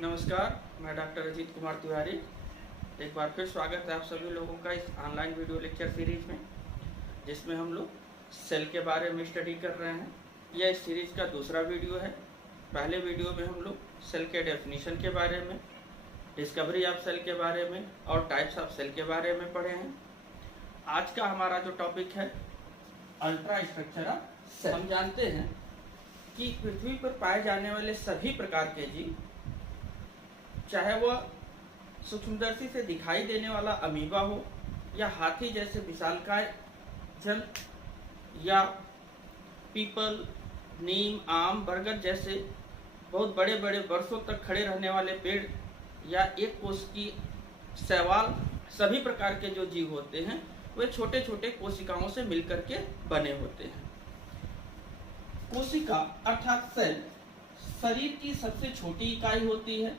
नमस्कार, मैं डॉक्टर अजीत कुमार तिवारी। एक बार फिर स्वागत है आप सभी लोगों का इस ऑनलाइन वीडियो लेक्चर सीरीज में, जिसमें हम लोग सेल के बारे में स्टडी कर रहे हैं। यह इस सीरीज का दूसरा वीडियो है। पहले वीडियो में हम लोग सेल के डेफिनेशन के बारे में, डिस्कवरी ऑफ सेल के बारे में और टाइप्स ऑफ सेल के बारे में पढ़े हैं। आज का हमारा जो टॉपिक है अल्ट्रा स्ट्रक्चर ऑफ सेल। हम जानते हैं कि पृथ्वी पर पाए जाने वाले सभी प्रकार के जीव, चाहे वह सूक्ष्मदर्शी से दिखाई देने वाला अमीबा हो या हाथी जैसे विशालकाय जंत या पीपल, नीम, आम, बरगद जैसे बहुत बड़े बड़े वर्षों तक खड़े रहने वाले पेड़ या एक कोश की शैवाल, सभी प्रकार के जो जीव होते हैं वे छोटे छोटे कोशिकाओं से मिलकर के बने होते हैं। कोशिका अर्थात सेल शरीर की सबसे छोटी इकाई होती है।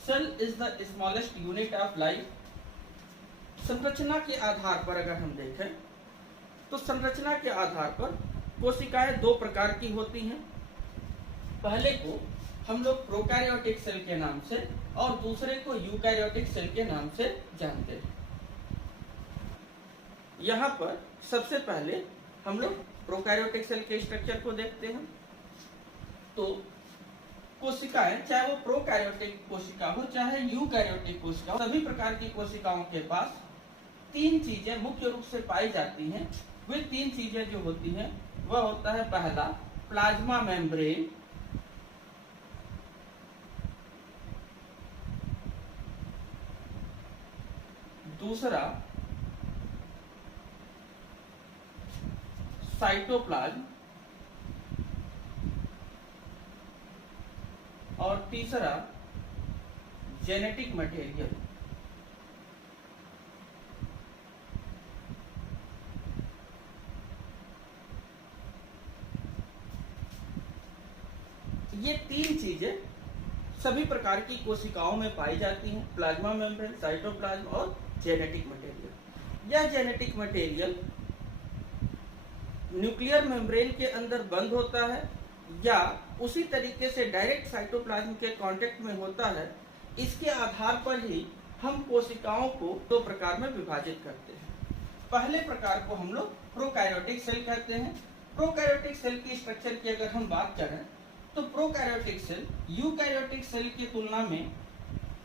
Cell is the smallest unit of life. संरचना के आधार पर अगर हम देखें तो संरचना के आधार पर कोशिकाएं दो प्रकार की होती हैं। पहले को हम लोग प्रोकैरियोटिक सेल के नाम से और दूसरे को यूकैरियोटिक सेल के नाम से जानते हैं। यहाँ पर सबसे पहले हम लोग प्रोकैरियोटिक सेल के स्ट्रक्चर को देखते हैं। तो कोशिकाएं, चाहे वो प्रोकैरियोटिक कोशिका हो चाहे यूकैरियोटिक कोशिका हो, सभी प्रकार की कोशिकाओं के पास तीन चीजें मुख्य रूप से पाई जाती हैं। वे तीन चीजें जो होती हैं वह होता है, पहला प्लाज्मा मेम्ब्रेन, दूसरा साइटोप्लाज्म और तीसरा जेनेटिक मटेरियल। ये तीन चीजें सभी प्रकार की कोशिकाओं में पाई जाती हैं, प्लाज्मा मेम्ब्रेन, साइटोप्लाज्म और जेनेटिक मटेरियल। यह जेनेटिक मटेरियल न्यूक्लियर मेम्ब्रेन के अंदर बंद होता है या उसी तरीके से डायरेक्ट साइटोप्लाज्म के कांटेक्ट में होता है। इसके आधार पर ही हम कोशिकाओं को दो प्रकार में विभाजित करते हैं। पहले प्रकार को हम लोग प्रोकैरियोटिक सेल कहते हैं। प्रोकैरियोटिक सेल की स्ट्रक्चर की अगर हम बात करें तो प्रोकैरियोटिक सेल यूकैरियोटिक सेल की तुलना में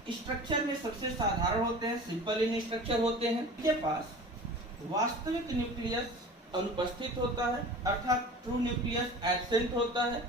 स्ट्रक्चर में सबसे साधारण होते हैं, सिंपल इन स्ट्रक्चर होते हैं। इनके पास वास्तविक न्यूक्लियस अनुपस्थित होता है, अर्थात ट्रू न्यूक्लियस एब्सेंट होता है।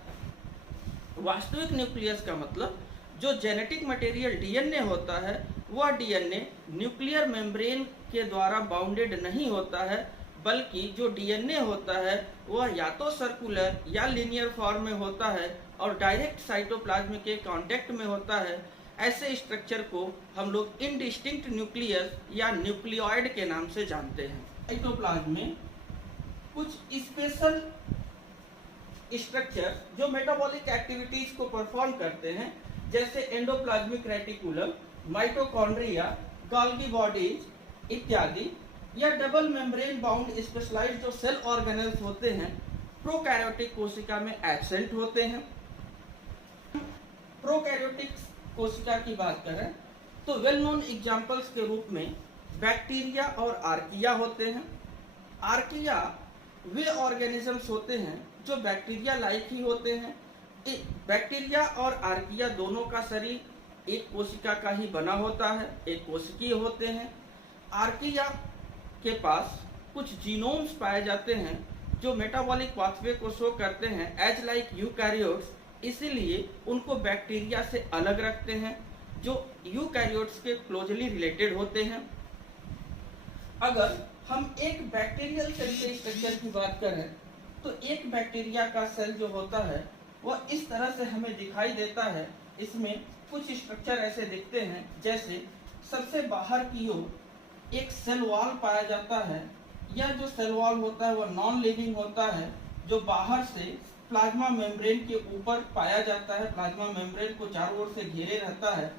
वास्तविक न्यूक्लियस का मतलब जो जेनेटिक मटेरियल डीएनए होता है वह डीएनए न्यूक्लियर मेम्ब्रेन के द्वारा बाउंडेड नहीं होता है, बल्कि जो डीएनए होता है वह या तो सर्कुलर या लिनियर फॉर्म में होता है और डायरेक्ट साइटोप्लाज्म के कांटेक्ट में होता है। ऐसे स्ट्रक्चर को हम लोग इनडिस्टिंक्ट न्यूक्लियस या न्यूक्लियोइड के नाम से जानते हैं। साइटोप्लाज्म में कुछ स्पेशल स्ट्रक्चर जो मेटाबॉलिक एक्टिविटीज को परफॉर्म करते हैं, जैसे endoplasmic reticulum, mitochondria, Golgi bodies इत्यादि, या डबल मेम्ब्रेन बाउंड स्पेशलाइज्ड जो सेल ऑर्गेनेल्स होते हैं, प्रोकैरियोटिक कोशिका में एब्सेंट होते हैं। प्रोकैरियोटिक कोशिका की बात करें तो वेल नोन एग्जांपल्स के रूप में बैक्टीरिया और आर्किया होते हैं। आर्किया वे ऑर्गेनिजम्स होते हैं जो बैक्टीरिया लाइक ही होते हैं। बैक्टीरिया और आर्किया दोनों का शरीर एक कोशिका का ही बना होता है, एक कोशिकीय होते हैं। आर्किया के पास कुछ जीनोम्स पाए जाते हैं जो मेटाबॉलिक पाथवे को शो करते हैं एज लाइक यूकैरियोट्स, इसीलिए उनको बैक्टीरिया से अलग रखते हैं जो यूकैरियोट्स के क्लोजली रिलेटेड होते हैं। अगर हम एक बैक्टीरियल सेल के स्ट्रक्चर की बात करें तो एक बैक्टीरिया का सेल जो होता है वह इस तरह से हमें दिखाई देता है। इसमें कुछ स्ट्रक्चर ऐसे दिखते हैं, जैसे सबसे बाहर की ओर एक सेल वॉल पाया जाता है। यह जो सेल वॉल होता है वह नॉन लिविंग होता है, जो बाहर से प्लाज्मा मेम्ब्रेन के ऊपर पाया जाता है, प्लाज्मा मेम्ब्रेन को चारों ओर से घेरे रहता है।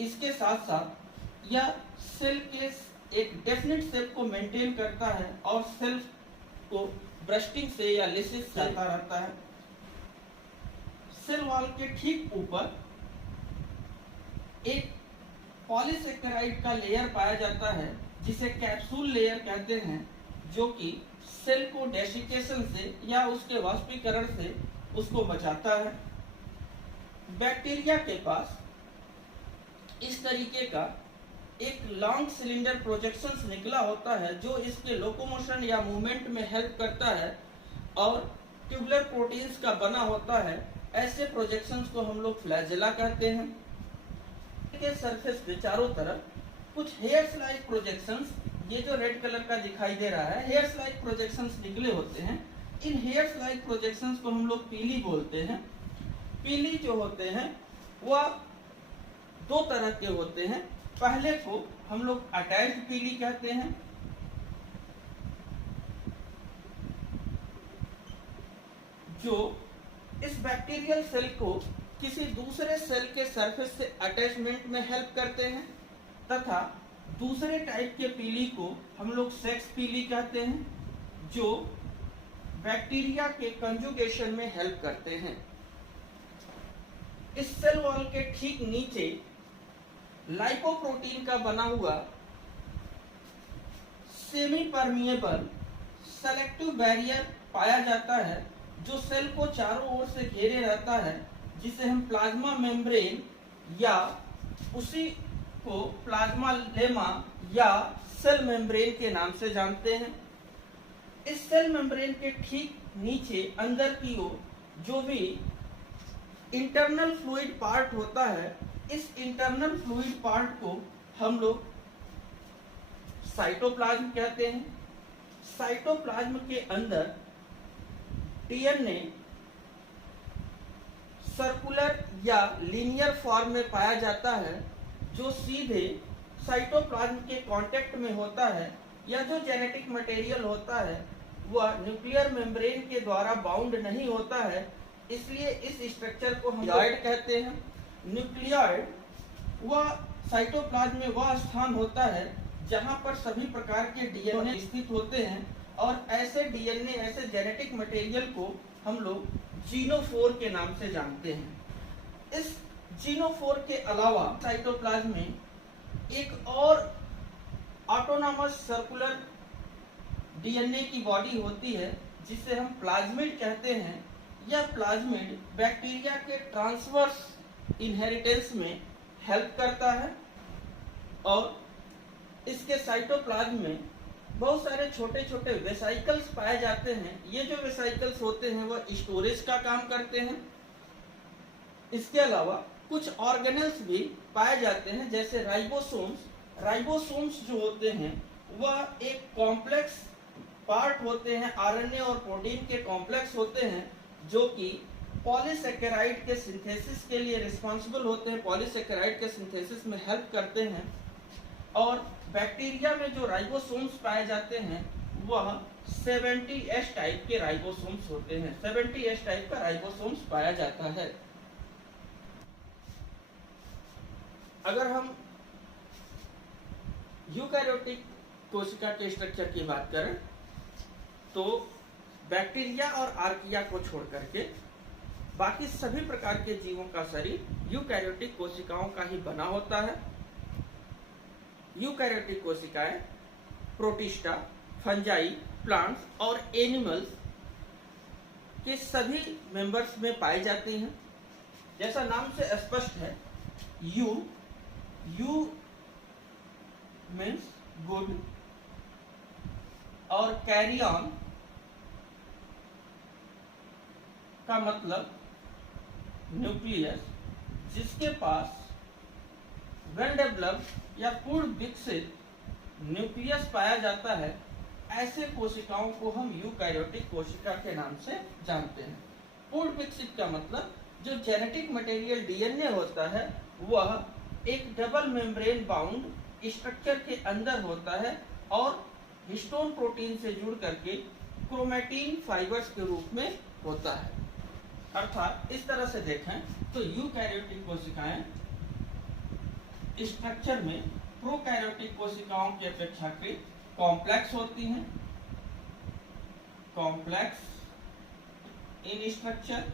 इसके साथ साथ यह सेल के एक डेफिनेट शेप को मेंटेन करता है और सेल को ब्रस्टिंग से या लिसिस से आता रहता है। सेल वॉल के ठीक ऊपर एक पॉलीसेकेराइड का लेयर पाया जाता है जिसे कैप्सूल लेयर कहते हैं, जो कि सेल को डेसिकेशन से या उसके वाष्पीकरण से उसको बचाता है। बैक्टीरिया के पास इस तरीके का एक लॉन्ग सिलेंडर प्रोजेक्शंस निकला होता है जो इसके लोकोमोशन या मूवमेंट में हेल्प करता है और ट्यूबुलर प्रोटीन्स का बना होता है। ऐसे प्रोजेक्शंस को हम लोग फ्लैजेला कहते हैं। के सरफेस पे चारों तरफ कुछ हेयर्स लाइक प्रोजेक्शंस, ये जो रेड कलर का दिखाई दे रहा है, हेयर्स लाइक प्रोजेक्शंस निकले होते हैं। इन हेयर्स लाइक प्रोजेक्शंस को हम लोग पीली बोलते हैं। पीली जो होते हैं वह दो तरह के होते हैं। पहले को हम लोग अटैच्ड पीली कहते हैं, जो इस बैक्टीरियल सेल को किसी दूसरे सेल के सरफेस से अटैचमेंट में हेल्प करते हैं, तथा दूसरे टाइप के पीली को हम लोग सेक्स पीली कहते हैं, जो बैक्टीरिया के कंजुगेशन में हेल्प करते हैं। इस सेल वॉल के ठीक नीचे लाइपोप्रोटीन का बना हुआ सेमी परमिएबल सेलेक्टिव बैरियर पाया जाता है, जो सेल को चारों ओर से घेरे रहता है, जिसे हम प्लाज्मा मेम्ब्रेन या उसी को प्लाज्मा लेमा या सेल मेम्ब्रेन के नाम से जानते हैं। इस सेल मेम्ब्रेन के ठीक नीचे अंदर की ओर जो भी इंटरनल फ्लूइड पार्ट होता है, इस इंटरनल फ्लूइड पार्ट को हम लोग साइटोप्लाज्म कहते हैं। साइटोप्लाज्म के अंदर डीएनए सर्कुलर या लीनियर फॉर्म में पाया जाता है, जो सीधे साइटोप्लाज्म के कांटेक्ट में होता है, या जो जेनेटिक मटेरियल होता है वह न्यूक्लियर मेम्ब्रेन के द्वारा बाउंड नहीं होता है, इसलिए इस स्ट्रक्चर को हम न्यूक्लियॉइड कहते हैं। न्यूक्लियॉइड वह साइटोप्लाज्म में वह स्थान होता है जहां पर सभी प्रकार के डीएनए स्थित होते हैं, और ऐसे डीएनए, ऐसे जेनेटिक मटेरियल को हम लोग जीनोफोर के नाम से जानते हैं। इस जीनोफोर के अलावा साइटोप्लाज्म में एक और ऑटोनॉमस सर्कुलर डीएनए की बॉडी होती है, जिसे हम प्लाज्मिड कहते हैं। यह प्लाज्मिड बैक्टीरिया के ट्रांसवर्स इनहेरिटेंस में हेल्प करता है, और इसके साइटोप्लाज्म में बहुत सारे छोटे छोटे वेसाइकल्स पाए जाते हैं। ये जो वेसाइकल्स होते हैं वह स्टोरेज का काम करते हैं। इसके अलावा कुछ ऑर्गेनेल्स भी पाए जाते हैं, जैसे राइबोसोम्स। राइबोसोम्स जो होते हैं वह एक कॉम्प्लेक्स पार्ट होते हैं, आरएनए और प्रोटीन के कॉम्प्लेक्स होते हैं, जो कि पॉलीसेकेराइड के सिंथेसिस के लिए रिस्पॉन्सिबल होते हैं, पॉलीसेकेराइड के सिंथेसिस में हेल्प करते हैं। और बैक्टीरिया में जो राइबोसोम्स पाए जाते हैं वह 70S टाइप के राइबोसोम्स होते हैं। 70S टाइप का राइबोसोम्स पाया जाता है। अगर हम यूकैरियोटिक कोशिका के स्ट्रक्चर की बात करें तो बैक्टीरिया और आर्किया को छोड़ करके बाकी सभी प्रकार के जीवों का शरीर यूकैरियोटिक कोशिकाओं का ही बना होता है। यूकैरियोटिक कोशिकाएं प्रोटिस्टा, फंजाई, प्लांट्स और एनिमल्स के सभी मेंबर्स में पाई जाती हैं। जैसा नाम से स्पष्ट है, यू मीन्स गुड और कैरी ऑन का मतलब न्यूक्लियस, जिसके पास वेल डेवलप्ड या पूर्ण विकसित न्यूक्लियस पाया जाता है। ऐसे कोशिकाओं को हम यूकैरियोटिक कोशिका के नाम से जानते हैं। पूर्ण विकसित का मतलब जो जेनेटिक मटेरियल डीएनए होता है वह एक डबल मेम्ब्रेन बाउंड स्ट्रक्चर के अंदर होता है और हिस्टोन प्रोटीन से जुड़ करके क्रोमैटिन फाइबर्स के रूप में होता है। अर्थात इस तरह से देखें तो यूकैरियोटिक कोशिकाएं स्ट्रक्चर में प्रोकैरियोटिक कोशिकाओं की अपेक्षाकृत कॉम्प्लेक्स होती हैं, कॉम्प्लेक्स इन स्ट्रक्चर।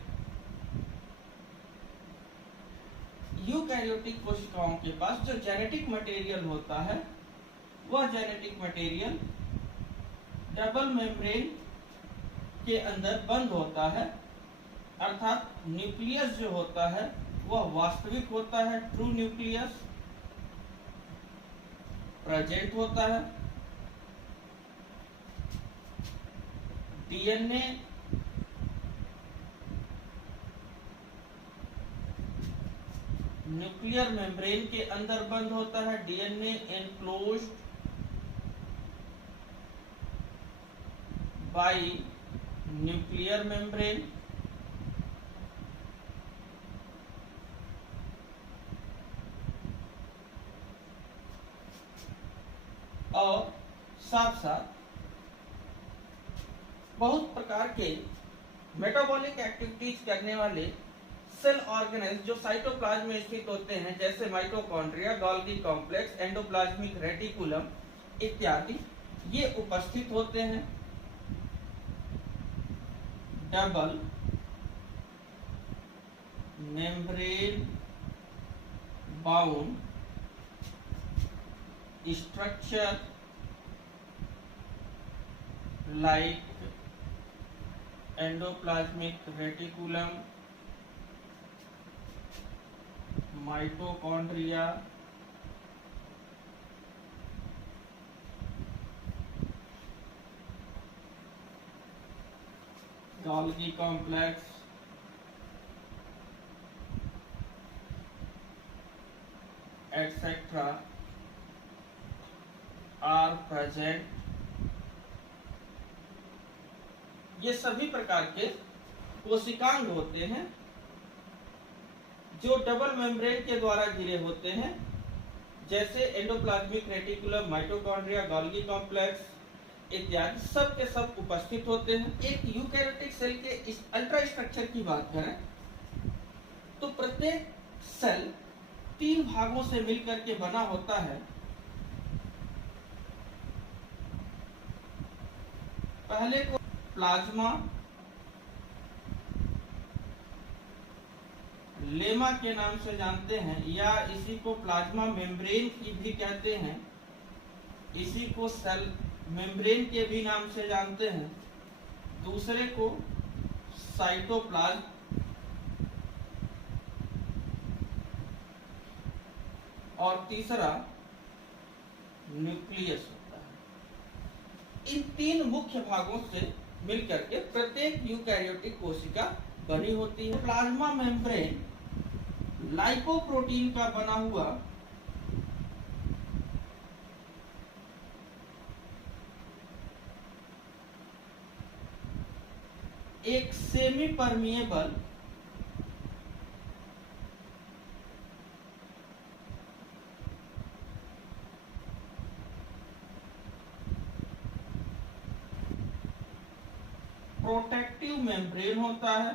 यूकैरियोटिक कोशिकाओं के पास जो जेनेटिक मटेरियल होता है वह जेनेटिक मटेरियल डबल मेम्ब्रेन के अंदर बंद होता है, अर्थात न्यूक्लियस जो होता है वह वास्तविक होता है, ट्रू न्यूक्लियस प्रेजेंट होता है। डीएनए न्यूक्लियर मेम्ब्रेन के अंदर बंद होता है, DNA enclosed bye nuclear membrane. और साथ साथ बहुत प्रकार के मेटाबॉलिक एक्टिविटीज करने वाले सेल ऑर्गेनेल्स जो साइटोप्लाज्म में स्थित होते हैं, जैसे mitochondria, Golgi complex, endoplasmic reticulum इत्यादि, ये उपस्थित होते हैं। Double membrane bound structure like endoplasmic reticulum, mitochondria, Golgi complex, etc. Are present. ये सभी प्रकार के कोशिकांग होते हैं जो डबल मेम्ब्रेन के द्वारा घिरे होते हैं, जैसे endoplasmic reticulum, mitochondria, Golgi complex इत्यादि सब के सब उपस्थित होते हैं। एक यूकैरियोटिक सेल के इस अल्ट्रा स्ट्रक्चर की बात करें तो प्रत्येक सेल 3 भागों से मिलकर के बना होता है। पहले को प्लाज्मा लेमा के नाम से जानते हैं, या इसी को प्लाज्मा मेम्ब्रेन की भी कहते हैं, इसी को सेल मेम्ब्रेन के भी नाम से जानते हैं। दूसरे को साइटोप्लाज्म, और तीसरा न्यूक्लियस होता है। इन 3 मुख्य भागों से मिलकर के प्रत्येक यूकैरियोटिक कोशिका बनी होती है। प्लाज्मा मेम्ब्रेन लाइपोप्रोटीन का बना हुआ एक सेमी परमिएबल प्रोटेक्टिव मेम्ब्रेन होता है,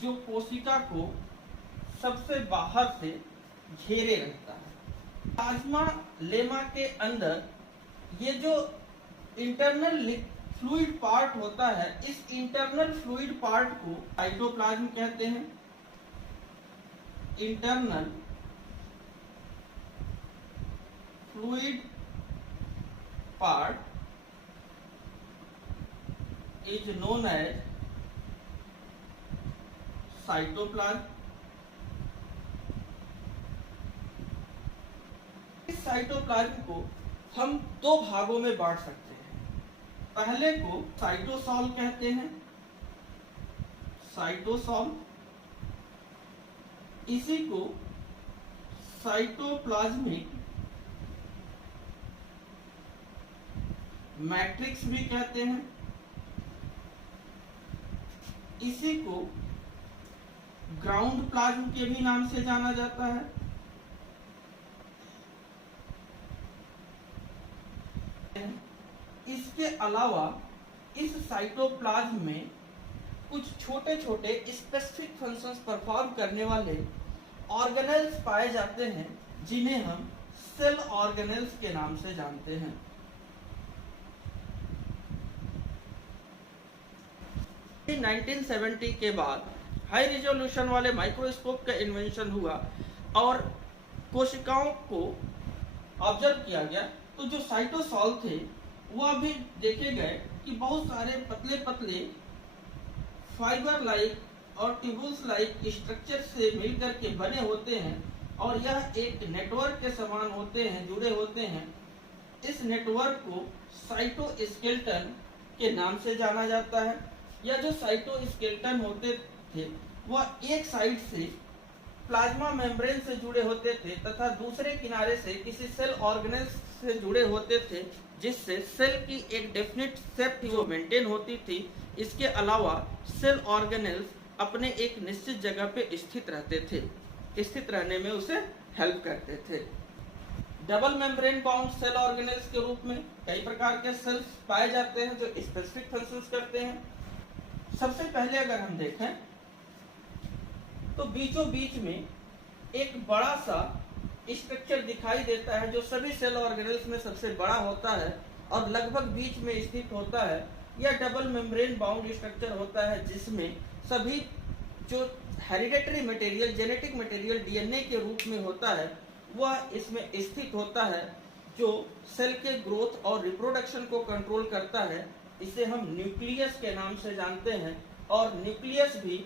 जो कोशिका को सबसे बाहर से घेरे रहता है। प्लाज्मा लेमा के अंदर ये जो इंटरनल फ्लूइड पार्ट होता है, इस इंटरनल फ्लूइड पार्ट को साइटोप्लाज्म कहते हैं। Internal fluid part is known as cytoplasm. इस साइटोप्लाज्म को हम 2 भागों में बांट सकते हैं। पहले को साइटोसॉल कहते हैं, साइटोसॉल। इसी को साइटोप्लाज्मिक मैट्रिक्स भी कहते हैं। इसी को ग्राउंड प्लाज्म के भी नाम से जाना जाता है। इसके अलावा इस साइटोप्लाज्म में कुछ छोटे छोटे स्पेसिफिक फंक्शंस परफॉर्म करने वाले ऑर्गेनेल्स पाए जाते हैं, जिन्हें हम सेल ऑर्गेनेल्स के नाम से जानते हैं। 1970 के बाद हाई रिजोल्यूशन वाले माइक्रोस्कोप का इन्वेंशन हुआ और कोशिकाओं को ऑब्जर्व किया गया, तो जो साइटोसॉल थे वह भी देखे गए कि बहुत सारे पतले पतले फाइबर लाइक और ट्यूबुल्स लाइक स्ट्रक्चर से मिलकर के बने होते हैं और यह एक नेटवर्क के समान होते हैं, जुड़े होते हैं। इस नेटवर्क को साइटोस्केलेटन के नाम से जाना जाता है। यह जो साइटोस्केलेटन होते थे वह एक साइड से प्लाज्मा मेम्ब्रेन से जुड़े होते थे तथा दूसरे किनारे से किसी सेल ऑर्गेनेल्स से जुड़े होते थे, जिससे सेल की एक डेफिनेट शेप जो मेंटेन होती थी। इसके अलावा सेल ऑर्गेनेल्स अपने एक निश्चित जगह पे स्थित रहते थे, स्थित रहने में उसे हेल्प करते थे। Double membrane bound cell organelles के रूप में कई प्रकार के सेल्स पाए जाते हैं जो स्पेसिफिक फंक्शंस करते हैं। सबसे पहले अगर हम देखें तो बीचों बीच में एक बड़ा सा स्ट्रक्चर दिखाई देता है जो सभी सेल ऑर्गेनेल्स में सबसे बड़ा होता है और लगभग बीच में स्थित होता है। यह डबल मेम्ब्रेन बाउंड स्ट्रक्चर होता है जिसमें सभी जो hereditary material, genetic material DNA के रूप में होता है वह इसमें स्थित होता है, जो सेल के ग्रोथ और रिप्रोडक्शन को कंट्रोल करता है। इसे हम न्यूक्लियस के नाम से जानते हैं और न्यूक्लियस भी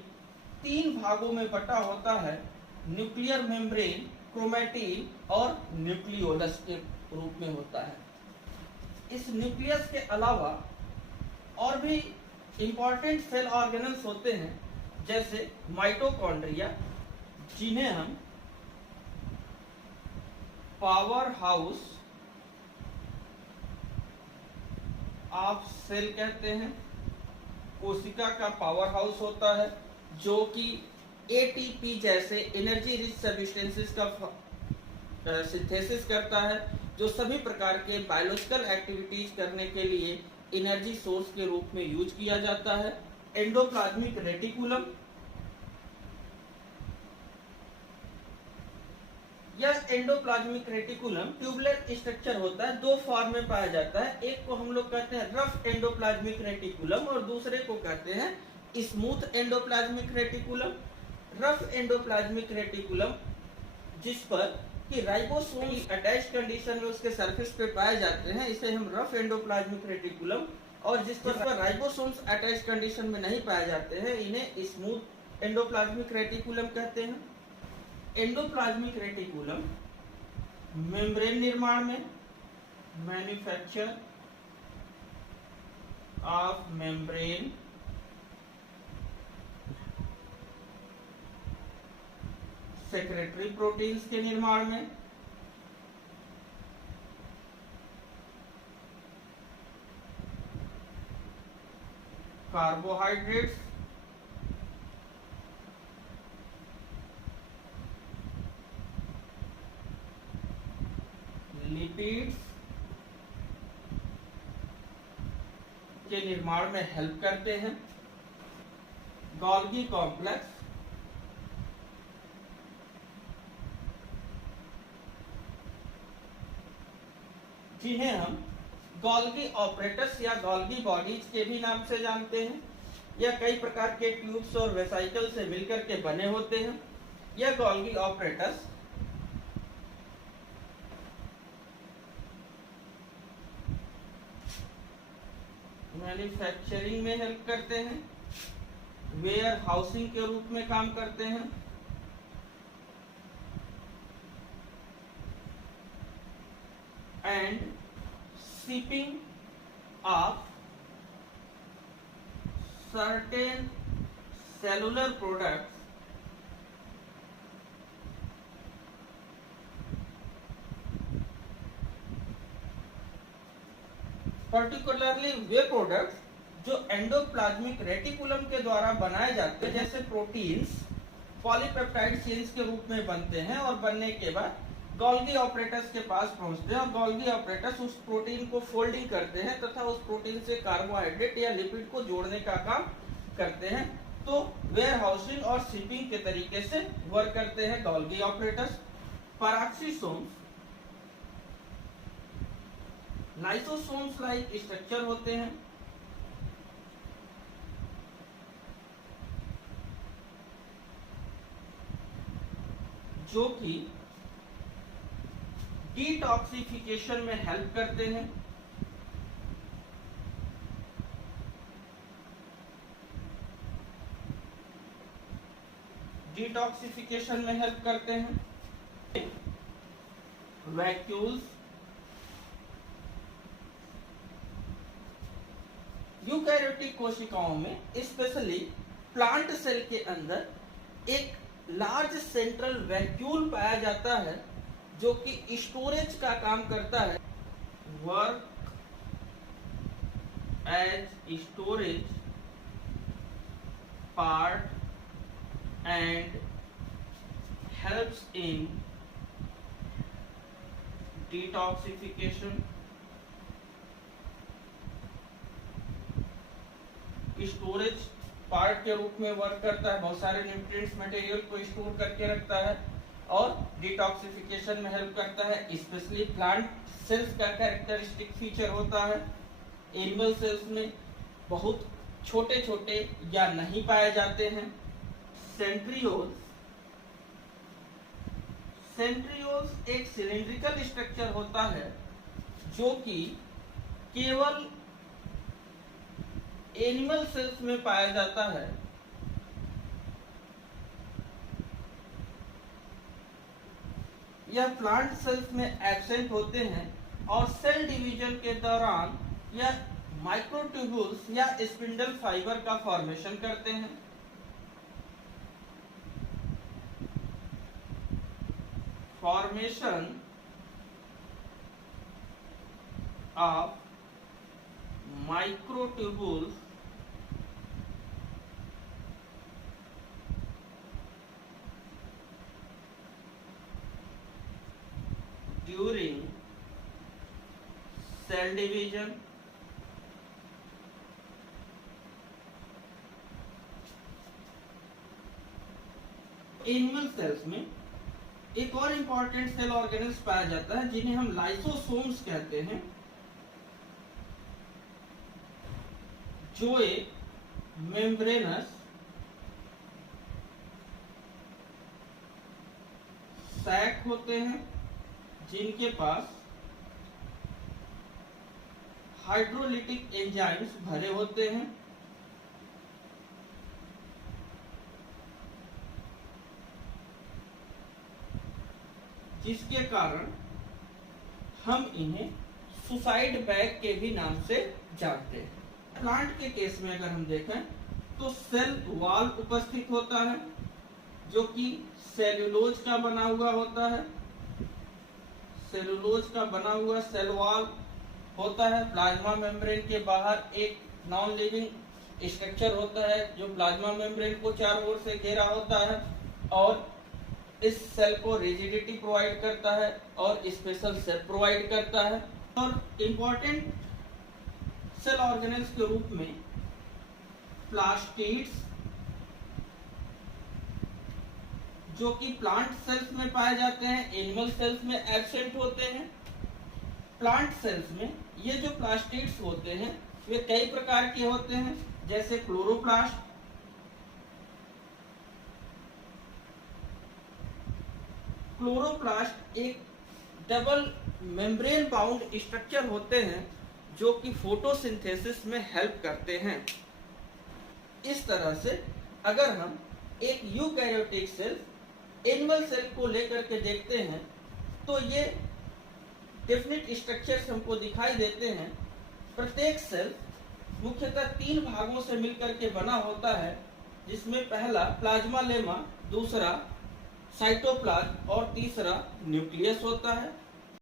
3 भागों में बटा होता है, न्यूक्लियर मेम्ब्रेन, क्रोमैटिन और न्यूक्लियोलस के रूप में होता है। इस न्यूक्लियस के अलावा और भी इंपॉर्टेंट सेल ऑर्गेनल्स होते हैं जैसे माइटोकॉन्ड्रिया, जिन्हें हम पावर हाउस ऑफ सेल कहते हैं। कोशिका का पावर हाउस होता है जो कि एटीपी जैसे एनर्जी रिच सब्सटेंसेस का सिंथेसिस करता है, जो सभी प्रकार के बायोलॉजिकल एक्टिविटीज करने के लिए एनर्जी सोर्स के रूप में यूज किया जाता है। एंडोप्लाज्मिक रेटिकुलम, यह एंडोप्लाज्मिक रेटिकुलम ट्यूबुलर स्ट्रक्चर होता है, 2 फॉर्म में पाया जाता है। एक को हम लोग कहते हैं रफ एंडोप्लाज्मिक रेटिकुलम और दूसरे को कहते हैं smooth endoplasmic reticulum. Rough endoplasmic reticulum जिस पर कि राइबोसोम अटैच कंडीशन में उसके सरफेस पे पाए जाते हैं, इसे हम रफ एंडोप्लाज्मिक रेटिकुलम, और जिस पर राइबोसोम्स अटैच कंडीशन में नहीं पाए जाते हैं इन्हें स्मूथ एंडोप्लाज्मिक रेटिकुलम कहते हैं। एंडोप्लाज्मिक रेटिकुलम मेम्ब्रेन निर्माण में, manufacture of membrane, secretary proteins के निर्माण में, कार्बोहाइड्रेट्स, लिपिड्स के निर्माण में हेल्प करते हैं। गोल्गी कॉम्प्लेक्स, जिन्हें हम गोल्गी ऑपरेटस या गोल्गी बॉडीज के भी नाम से जानते हैं। यह कई प्रकार के ट्यूब्स और वेसाइकल से मिलकर के बने होते हैं। यह गोल्गी ऑपरेटस मैन्युफैक्चरिंग में हेल्प करते हैं, वेयर हाउसिंग के रूप में काम करते हैं, and shipping of certain cellular products particularly way products जो एंडोप्लाज्मिक रेटिकुलम के द्वारा बनाए जाते हैं, जैसे प्रोटीन्स पॉलीपेप्टाइड चेन्स के रूप में बनते हैं और बनने के बाद गोल्गी ऑपरेटस के पास पहुंचते हैं और गोल्गी ऑपरेटस उस प्रोटीन को फोल्डिंग करते हैं तथा उस प्रोटीन से कार्बोहाइड्रेट या लिपिड को जोड़ने का काम करते हैं। तो वेयर हाउसिंग और शिपिंग के तरीके से वर्क करते हैं Golgi apparatus. Peroxisomes lysosomes like structure होते हैं। जो कि डिटॉक्सिफिकेशन में हेल्प करते हैं। डिटॉक्सिफिकेशन में हेल्प करते हैं। वैक्यूल्स, यूकैरियोटिक कोशिकाओं में स्पेशली प्लांट सेल के अंदर एक लार्ज सेंट्रल वैक्यूल पाया जाता है जो कि स्टोरेज का काम करता है। Work as storage part and helps in detoxification, storage part के रूप में वर्क करता है, बहुत सारे न्यूट्रिएंट्स मटेरियल को स्टोर करके रखता है और डिटॉक्सिफिकेशन में हेल्प करता है। स्पेशली प्लांट सेल्स का कैरेक्टरिस्टिक फीचर होता है। एनिमल सेल्स में बहुत छोटे छोटे या नहीं पाए जाते हैं। सेंट्रियोल्स, सेंट्रियोल्स एक सिलिंड्रिकल स्ट्रक्चर होता है जो कि केवल एनिमल सेल्स में पाया जाता है। यह प्लांट सेल्स में एब्सेंट होते हैं और सेल डिवीजन के दौरान यह माइक्रोट्यूब्यूल्स या स्पिंडल फाइबर का फॉर्मेशन करते हैं। Formation of microtubules during cell division, animal cells में एक और इंपॉर्टेंट सेल ऑर्गेनल्स पाया जाता है जिन्हें हम लाइसोसोम्स कहते हैं, जो एक मेम्ब्रेनस सैक होते हैं जिनके पास हाइड्रोलिटिक एंजाइम्स भरे होते हैं। जिसके कारण हम इन्हें सुसाइड बैग के भी नाम से जानते हैं। प्लांट के केस में अगर हम देखें तो सेल वॉल उपस्थित होता है जो कि सेल्यूलोज का बना हुआ होता है। सेल्यूलोज का बना हुआ सेल वॉल होता है। प्लाज्मा मेम्ब्रेन के बाहर एक नॉन लिविंग स्ट्रक्चर होता है जो प्लाज्मा मेम्ब्रेन को चारों ओर से घेरा होता है और इस सेल को रिजिडिटी प्रोवाइड करता है और स्पेशल सेल प्रोवाइड करता है। और इम्पोर्टेंट सेल ऑर्गेनल्स के रूप में प्लास्टिड्स, जो कि प्लांट सेल्स में पाए जाते हैं, एनिमल सेल्स में एब्सेंट होते हैं। प्लांट सेल्स में ये जो प्लास्टिड्स होते हैं वे कई प्रकार के होते हैं, जैसे क्लोरोप्लास्ट, क्लोरोप्लास्ट एक डबल मेम्ब्रेन बाउंड स्ट्रक्चर होते हैं जो कि फोटोसिंथेसिस में हेल्प करते हैं। इस तरह से अगर हम एक यूकैरियोटिक सेल एनिमल सेल को लेकर के देखते हैं तो ये डेफिनेट स्ट्रक्चर्स हमको दिखाई देते हैं। प्रत्येक सेल मुख्यतः 3 भागों से मिलकर के बना होता है, जिसमें पहला प्लाज्मा लेमा, दूसरा साइटोप्लाज्म और तीसरा न्यूक्लियस होता है।